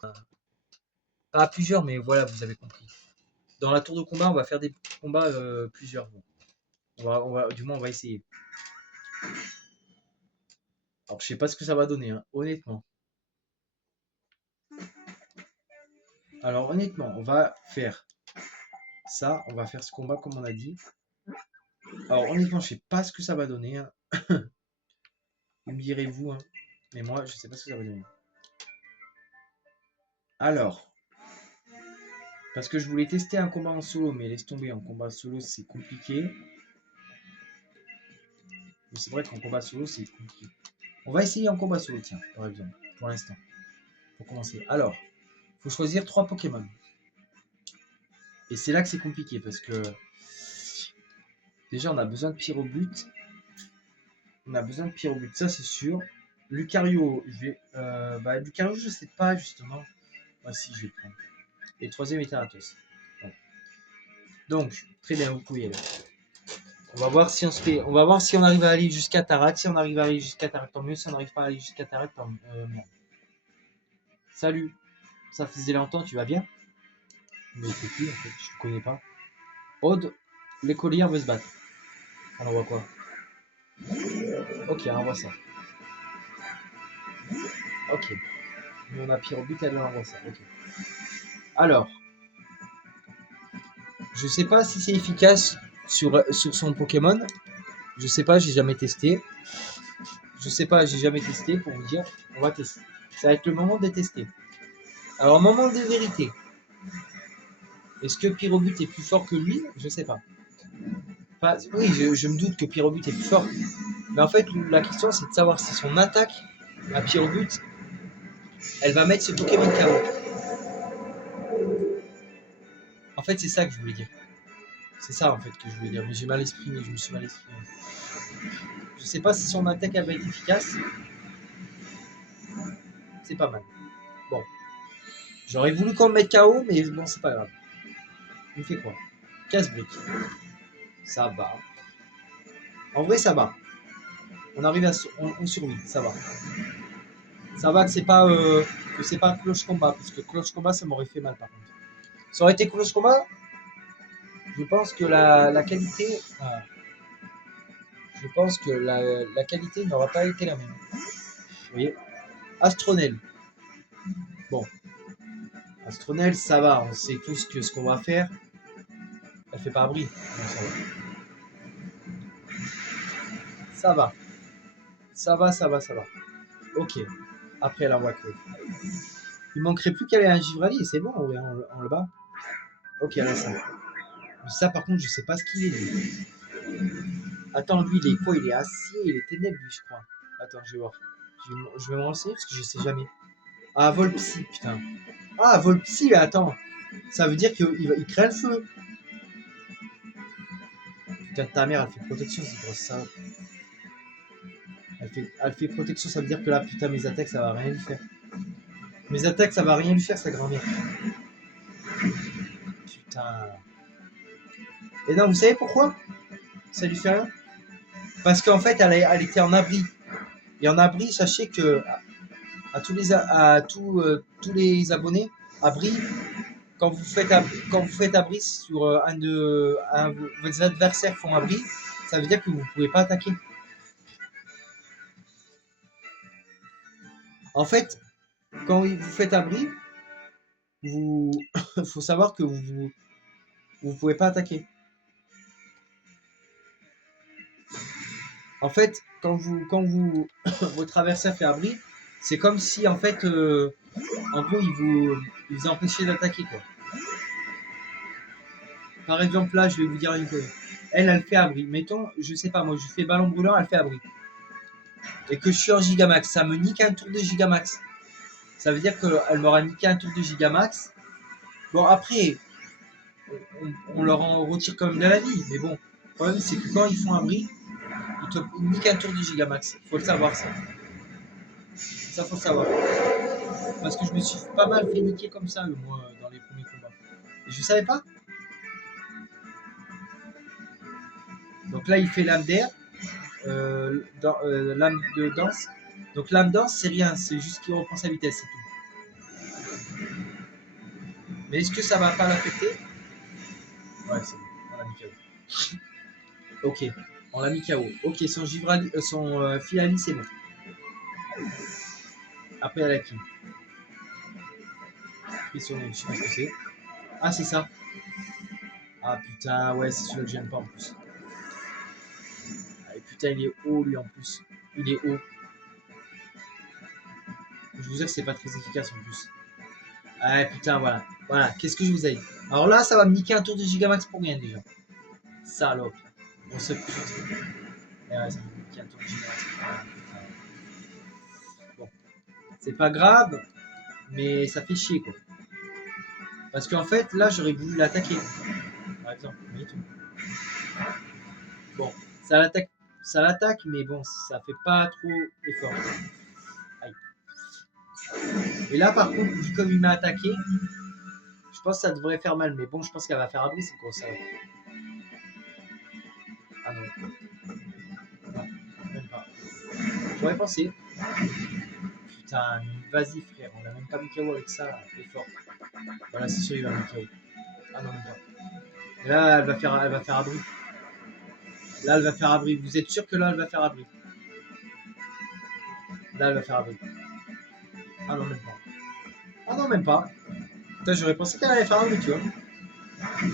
Pas à plusieurs, mais voilà, vous avez compris. Dans la tour de combat, on va faire des combats plusieurs. Bon. Du moins, on va essayer. Alors, je sais pas ce que ça va donner, hein, honnêtement. Alors, honnêtement, on va faire ça. On va faire ce combat comme on a dit. Alors, honnêtement, je sais pas ce que ça va donner. Hein. Vous me direz-vous. Hein. Mais moi, je sais pas ce que ça va donner. Alors, parce que je voulais tester un combat en solo, mais laisse tomber, en combat solo, c'est compliqué. C'est vrai qu'en combat solo, c'est compliqué. On va essayer en combat solo, tiens, par exemple, pour l'instant. Pour commencer. Alors, il faut choisir 3 Pokémon. Et c'est là que c'est compliqué, parce que... Déjà, on a besoin de Pyrobut. On a besoin de Pyrobut, ça c'est sûr. Lucario, Lucario, je sais pas, justement. Ah si, je vais le prendre. Et troisième est Thanatos. Voilà. Donc, très bien, vous pouvez y aller. On va voir si on se fait. On va voir si on arrive à aller jusqu'à Tarak. Si on arrive à aller jusqu'à Tarak, tant mieux. Si on n'arrive pas à aller jusqu'à Tarak, tant mieux. Salut. Ça faisait longtemps, tu vas bien? Mais c'est qui en fait? Je te connais pas. Aude, l'écolière veut se battre. On envoie quoi? Ok, on envoie ça. Ok. Nous on a Pyrobut, elle envoie ça. Ok. Alors, je sais pas si c'est efficace sur son Pokémon. Je sais pas, j'ai jamais testé. Je sais pas, j'ai jamais testé pour vous dire. On va tester. Ça va être le moment de tester. Alors, moment de vérité. Est-ce que Pyrobut est plus fort que lui? Je sais pas. Enfin, oui, je me doute que Pyrobut est plus fort. Mais en fait, la question, c'est de savoir si son attaque à Pyrobut, elle va mettre ce Pokémon KO. En fait, c'est ça que je voulais dire. C'est ça, en fait, que je voulais dire. Mais j'ai mal exprimé, je me suis mal exprimé. Je sais pas si son attaque, elle va être efficace. C'est pas mal. Bon. J'aurais voulu qu'on me mette KO, mais bon, c'est pas grave. Il fait quoi? Casse-brique. Ça va. En vrai, ça va. On arrive à... On survit, ça va. Ça va que c'est pas cloche combat, parce que cloche combat, ça m'aurait fait mal, par contre. Ça aurait été close combat, je pense que la qualité, je pense que la qualité n'aura pas été la même. Vous voyez, Astronel. Bon, Astronel, ça va, on sait tous ce qu'on va faire. Elle fait pas abri. Non, ça va. Ça va. Ça va, ça va, ça va. Ok. Après, elle envoie Claude. Il manquerait plus qu'elle ait un Givrali et c'est bon, on le bat. Ok, là, ça. Ça, par contre, je sais pas ce qu'il est, lui. Attends, lui, il est quoi? Il est acier, il est ténèbres, lui, je crois. Attends, je vais voir. Je vais me renseigner parce que je sais jamais. Ah, Volpsy, putain. Ah, Volpsy, mais attends. Ça veut dire qu'il crée le feu. Putain, ta mère, elle fait protection, c'est grosse ça. Elle fait protection, ça veut dire que là, putain, mes attaques, ça va rien lui faire. Mes attaques, ça va rien lui faire, sa grand-mère. Putain. Et non, vous savez pourquoi ça lui fait rien? Parce qu'en fait, elle était en abri. Et en abri, sachez que à tous les abonnés, abri, quand vous faites abri sur vos adversaires font abri, ça veut dire que vous ne pouvez pas attaquer. En fait, quand vous faites abri, vous faut savoir que vous pouvez pas attaquer. En fait, quand votre adversaire fait abri, c'est comme si en fait en gros il vous empêchait d'attaquer quoi. Par exemple là, je vais vous dire une chose. Elle fait abri. Mettons, je sais pas, moi je fais ballon brûlant, elle fait abri. Et que je suis en Gigamax, ça me nique un tour de Gigamax. Ça veut dire qu'elle m'aura niqué un tour de Gigamax. Bon après, on leur en retire quand même de la vie, mais bon, le problème c'est que quand ils font abri, ils te niquent un tour de Gigamax. Faut le savoir ça. Ça faut le savoir. Parce que je me suis pas mal fait niquer comme ça, moi, dans les premiers combats. Et je savais pas. Donc là, il fait lame d'air, lame de danse. Donc lame danse, c'est rien, c'est juste qu'il reprend sa vitesse, c'est tout. Mais est-ce que ça va pas l'affecter? Ouais, c'est bon, on l'a mis KO. Ok, on l'a mis KO. Ok, son Givrali, son Filali, c'est bon. Après, elle a qui? Frissonner, je sais pas ce que c'est. Ah, c'est ça. Ah putain, ouais, c'est celui-là que j'aime pas en plus. Ah, et putain, il est haut lui en plus. Il est haut. Je vous jure que c'est pas très efficace en plus. Ah putain, voilà. Voilà, qu'est-ce que je vous ai dit? Alors là, ça va me niquer un tour de Gigamax pour rien déjà. Salope. On se pute. Et ouais, ça va me niquer un tour de Gigamax pour rien. Bon, c'est pas grave, mais ça fait chier quoi. Parce qu'en fait, là, j'aurais voulu l'attaquer. Par exemple, mais tout. Bon, ça l'attaque, mais bon, ça fait pas trop effort. Aïe. Et là, par contre, vu comme il m'a attaqué, je pense que ça devrait faire mal. Mais bon, je pense qu'elle va faire abri, c'est quoi ça? Ah non. Non, même pas. J'aurais pensé. Putain, vas-y frère, on a même pas mis KO avec ça, effort. Voilà, c'est sûr, il va mettre KO. Ah non, même pas. Et là, elle va faire abri. Là, elle va faire abri. Vous êtes sûr que là, elle va faire abri? Là, elle va faire abri. Ah non, même pas. Ah non, même pas. Putain, j'aurais pensé qu'elle allait faire abri, tu vois.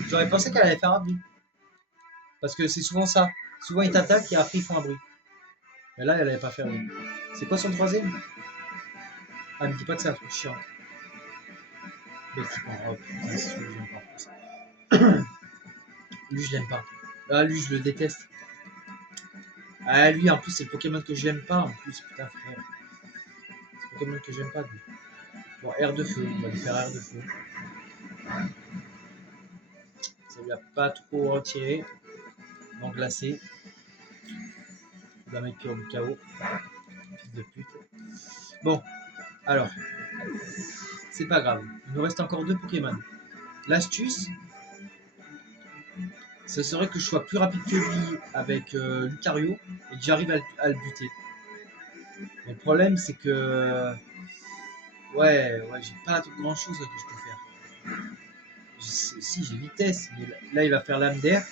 J'aurais pensé qu'elle allait faire abri. Parce que c'est souvent ça. Souvent, ils t'attaquent et après, ils font abri. Mais là, elle allait pas faire abri. C'est quoi son troisième? Ah, me dis pas que c'est un truc chiant. Oh putain, c'est celui que j'aime pas. Lui, je l'aime pas. Ah, lui, je le déteste. Ah, lui, en plus, c'est le Pokémon que j'aime pas. En plus, putain, frère. C'est le Pokémon que j'aime pas, lui. Bon, air de feu. On va lui faire air de feu. Ça lui a pas trop retiré. Non, glacé. Il va mettre KO. Fils de pute. Bon, alors. C'est pas grave. Il nous reste encore 2 Pokémon. L'astuce, ce serait que je sois plus rapide que lui avec Lucario et que j'arrive à le buter. Mais le problème, c'est que. Ouais, j'ai pas grand chose que je peux faire. Si, j'ai vitesse, mais là, il va faire lame d'air.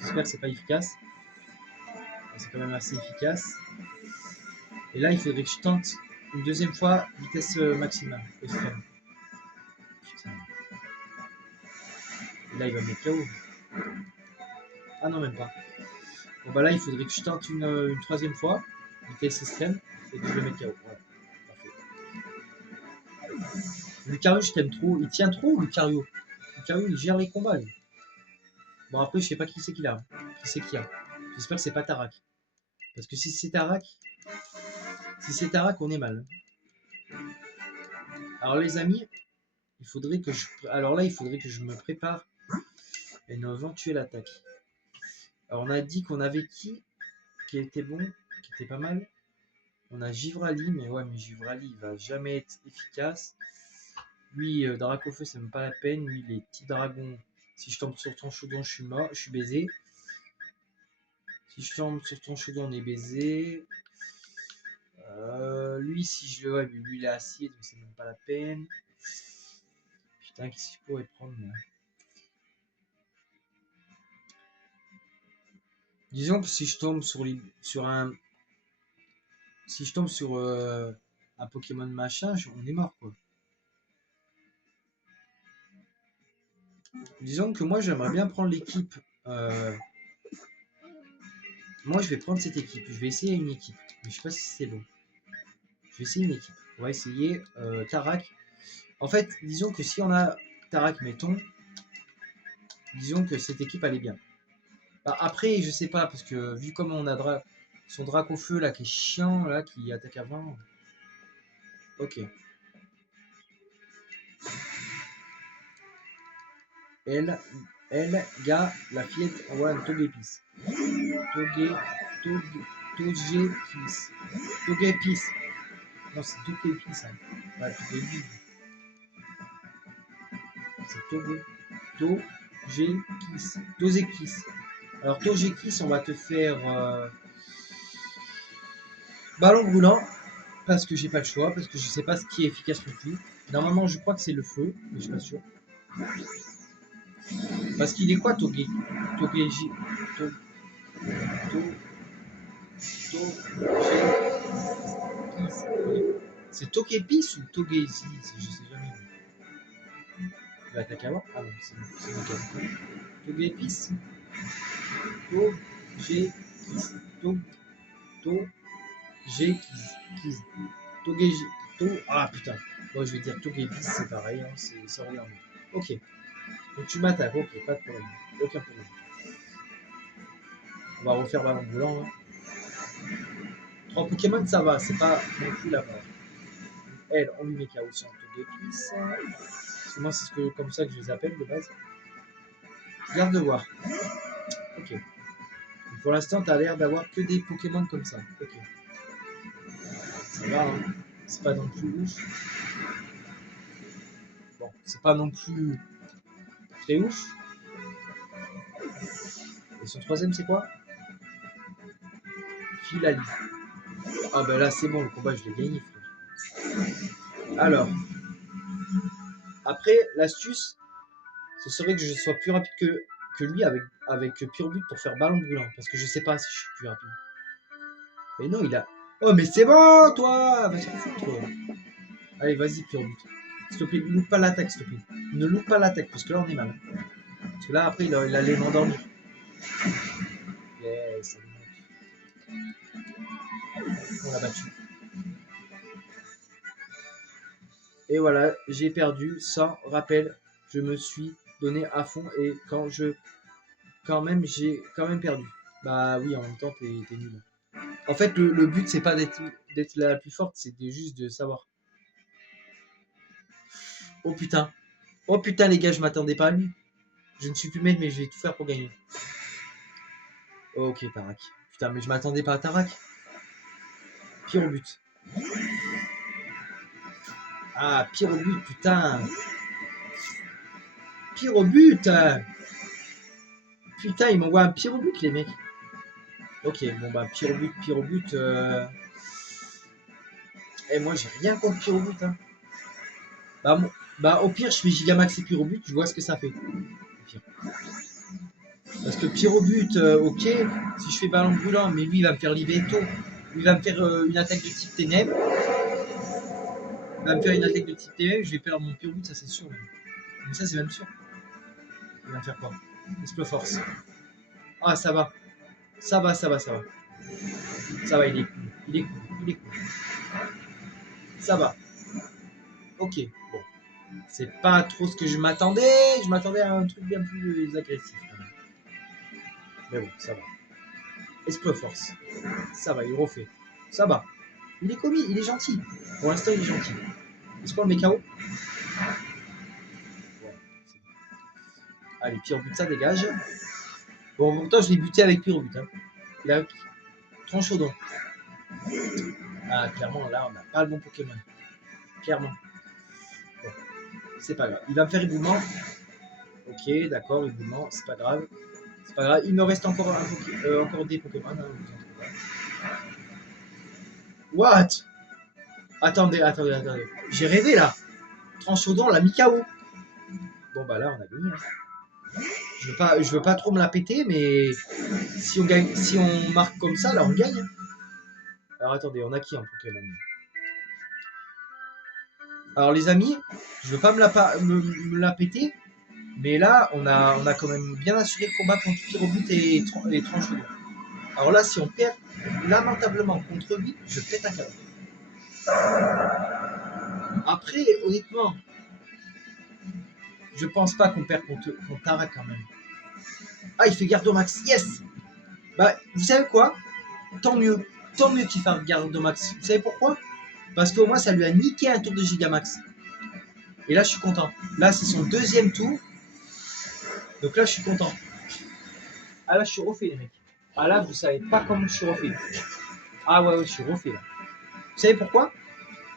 J'espère que c'est pas efficace. C'est quand même assez efficace. Et là, il faudrait que je tente une deuxième fois vitesse maximale, extrême. Putain. Et là, il va me mettre KO. Ah non, même pas. Bon, bah là, il faudrait que je tente une troisième fois, vitesse extrême, et que je le mette KO. Voilà. Parfait. Lucario, je t'aime trop. Il tient trop, Lucario. Lucario, il gère les combats, lui. Bon, après, je sais pas qui c'est qu'il a. Qui c'est qu'il y a. J'espère que c'est pas Tarak. Parce que si c'est Tarak, on est mal. Alors, les amis, il faudrait que je. Alors là, il faudrait que je me prépare à une éventuelle attaque. Alors, on a dit qu'on avait qui était bon, qui était pas mal. On a Givrali, mais ouais, mais Givrali, il va jamais être efficace. Lui, Dracofeu, c'est même pas la peine. Lui, les petits dragons, si je tombe sur ton chaudon, je suis mort, je suis baisé. Si je tombe sur ton chaudon, on est baisé. Lui, si je le vois, lui, il est acier, donc c'est même pas la peine. Putain, qu'est-ce qu'il pourrait prendre là? Disons que si je tombe sur un. Si je tombe sur un Pokémon machin, on est mort quoi. Disons que moi j'aimerais bien prendre l'équipe. Moi je vais prendre cette équipe. Je vais essayer une équipe. Mais je sais pas si c'est bon. Je vais essayer une équipe. On va essayer Tarak. En fait, disons que si on a Tarak, mettons, disons que cette équipe elle est bien. Bah, après, je sais pas, parce que vu comme on a son drac au feu là qui est chiant, là, qui attaque avant. Ok. Elle, gars, la fillette envoie un Togepiss. Togepiss. Togepiss. Non, c'est Togepiss. Hein. Ouais, Togepiss. C'est Togekiss. Togekiss. Alors, Togekiss, on va te faire ballon brûlant. Parce que j'ai pas le choix, parce que je sais pas ce qui est efficace le plus. Normalement, je crois que c'est le feu, mais je suis pas sûr. Parce qu'il est quoi, Toge... Togeji... To... To... C'est Togepis ou Togezi? Je sais jamais. Il va attaquer avant? Ah non, c'est mon cas. Togepis? Togekis. Togekis. Togeji. Ah putain. Bon, je vais dire Togepis, c'est pareil, hein, c'est orienté. Ok. Donc tu m'attaques, ok, pas de problème. Aucun problème. On va refaire ballon volant. Hein. 3 Pokémon, ça va, c'est pas non plus la mort. Elle, on lui met KO sur Togekiss. Parce que moi, c'est comme ça que je les appelle de base. Garde de voir. Ok. Donc, pour l'instant, t'as l'air d'avoir que des Pokémon comme ça. Ok. Ça va, hein. C'est pas non plus ouf. Bon, c'est pas non plus très ouf. Et son troisième, c'est quoi? Filali. Ah ben là, c'est bon, le combat, je l'ai gagné, frère. Alors. Après, l'astuce, ce serait que je sois plus rapide que lui avec Pure But pour faire ballon brûlant. Parce que je sais pas si je suis plus rapide. Mais non, il a. Oh, mais c'est bon, toi! Va se foutre. Allez, vas-y, Pure But. S'il te plaît, ne loupe pas l'attaque, s'il te plaît. Ne loupe pas l'attaque, parce que là, on est mal. Parce que là, après, il allait m'endormir. Yes, on l'a battu. Et voilà, j'ai perdu sans rappel. Je me suis donné à fond et j'ai quand même perdu. Bah oui, en même temps, t'es nul. En fait, le but, c'est pas d'être la plus forte, c'est juste de savoir. Oh putain. Oh putain, les gars, je m'attendais pas à lui. Je ne suis plus maître, mais je vais tout faire pour gagner. Ok, Tarak. Putain, mais je m'attendais pas à Tarak. Pire au but. Ah, pire au but, putain. Pire au but. Putain, ils m'envoient un pire au but, les mecs. Ok, bon bah, pire au but. Et moi, j'ai rien contre pire au but. Hein. Bah, au pire, je fais Gigamax et pire au but, je vois ce que ça fait. Parce que pire au but, ok, si je fais ballon brûlant, mais lui, il va me faire Liveto. Il va me faire une attaque de type ténèbres. Il va me faire une attaque de type ténèbres, je vais perdre mon pire au but, ça c'est sûr. Mais ça, c'est même sûr. Il va me faire quoi? Explo force. Ah, ça va. Ça va. Ça va, il est cool. Ça va. Ok, bon. C'est pas trop ce que je m'attendais. Je m'attendais à un truc bien plus agressif. Mais bon, ça va. Explo force. Ça va, il refait. Ça va. Il est commis, il est gentil. Pour l'instant, il est gentil. Est-ce qu'on le met KO? Ouais. Allez, pire but, ça dégage. Bon, en même temps, je l'ai buté avec pire but. Hein. Il a Tranchodon. Ah, clairement, là, on n'a pas le bon Pokémon. Clairement. Bon, c'est pas grave. Il va me faire éboulement. Ok, d'accord, éboulement, c'est pas grave. C'est pas grave. Il me reste encore, encore des Pokémon. Hein, what? Attendez. J'ai rêvé là. Tranchodon l'a mis KO. Bon, bah là, on a gagné. Hein. Je veux pas trop me la péter, mais si on marque comme ça, là, on gagne. Alors attendez, on a qui en Pokémon? Alors les amis, je veux pas me la péter, mais là, on a quand même bien assuré le combat contre Pyrobut et Tranchodon. Alors là, si on perd lamentablement contre lui, je pète un câble. Après, honnêtement, je pense pas qu'on perd contre Tara quand même. Ah, il fait Gardomax, yes. Bah, vous savez quoi? Tant mieux qu'il fasse Gardomax. Vous savez pourquoi? Parce qu'au moins, ça lui a niqué un tour de Gigamax. Et là, je suis content. Là, c'est son deuxième tour. Donc là, je suis content. Ah là, je suis refait, les mecs. Ah là, vous savez pas comment je suis refait. Ah ouais, je suis refait là. Vous savez pourquoi?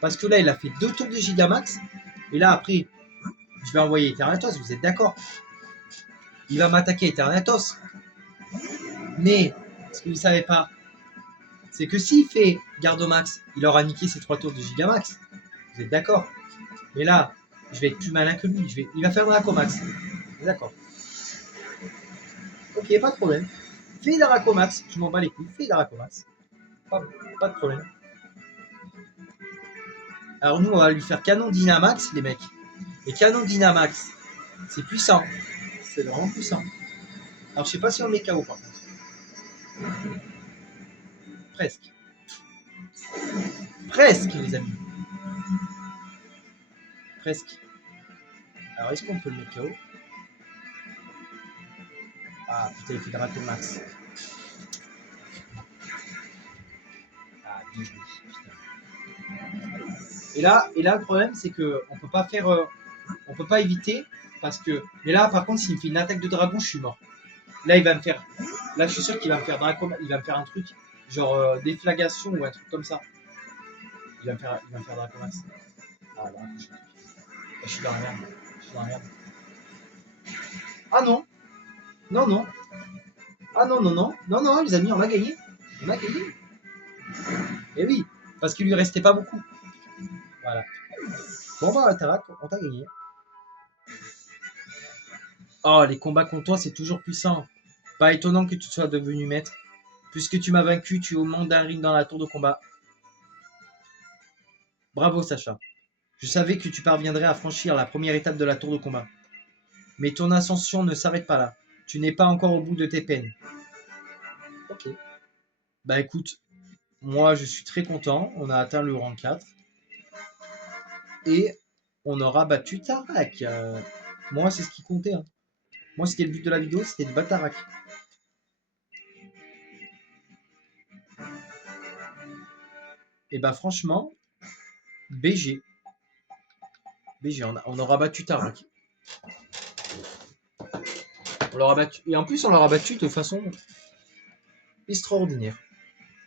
Parce que là, il a fait 2 tours de Gigamax. Et là, après, je vais envoyer Eternatos, vous êtes d'accord? Il va m'attaquer Eternatos. Mais, ce que vous savez pas, c'est que s'il fait garde au max, il aura niqué ses 3 tours de Gigamax. Vous êtes d'accord? Mais là, je vais être plus malin que lui. Il va faire Dracomax. D'accord. Ok, pas de problème. Fais Dracomax, je m'en bats les couilles. Fais Dracomax. Pas de problème. Alors nous, on va lui faire Canon Dynamax, les mecs. Et Canon Dynamax, c'est puissant. C'est vraiment puissant. Alors je sais pas si on met KO par contre. Presque. Presque, les amis. Presque. Alors est-ce qu'on peut le mettre KO? Ah putain, il fait Dracomax. Ah, bien joué, putain. Et là, le problème, c'est que on peut pas faire, on peut pas éviter parce que. Mais là, par contre, s'il me fait une attaque de dragon, je suis mort. Là, il va me faire. Là, je suis sûr qu'il va me faire Dracomax. Il va me faire un truc genre déflagration ou un truc comme ça. Il va me faire Dracomax. Ah là, je suis dans la merde. Je suis dans la merde. Ah non. Non, non. Ah non, non, non. Non, non, les amis, on a gagné. On a gagné. Et oui, parce qu'il lui restait pas beaucoup. Voilà. Bon, bah, on t'a gagné. Oh, les combats contre toi, c'est toujours puissant. Pas étonnant que tu sois devenu maître. Puisque tu m'as vaincu, tu es au mandarin dans la tour de combat. Bravo, Sacha. Je savais que tu parviendrais à franchir la première étape de la tour de combat. Mais ton ascension ne s'arrête pas là. Tu n'es pas encore au bout de tes peines. Ok. Bah écoute, moi je suis très content. On a atteint le rang 4. Et on aura battu Tarak. Moi, c'est ce qui comptait. Hein. Moi, c'était le but de la vidéo, c'était de battre Tarak. Et bah franchement, BG. BG, on aura battu Tarak. On l'aura battu. Et en plus, on l'aura battu de façon extraordinaire.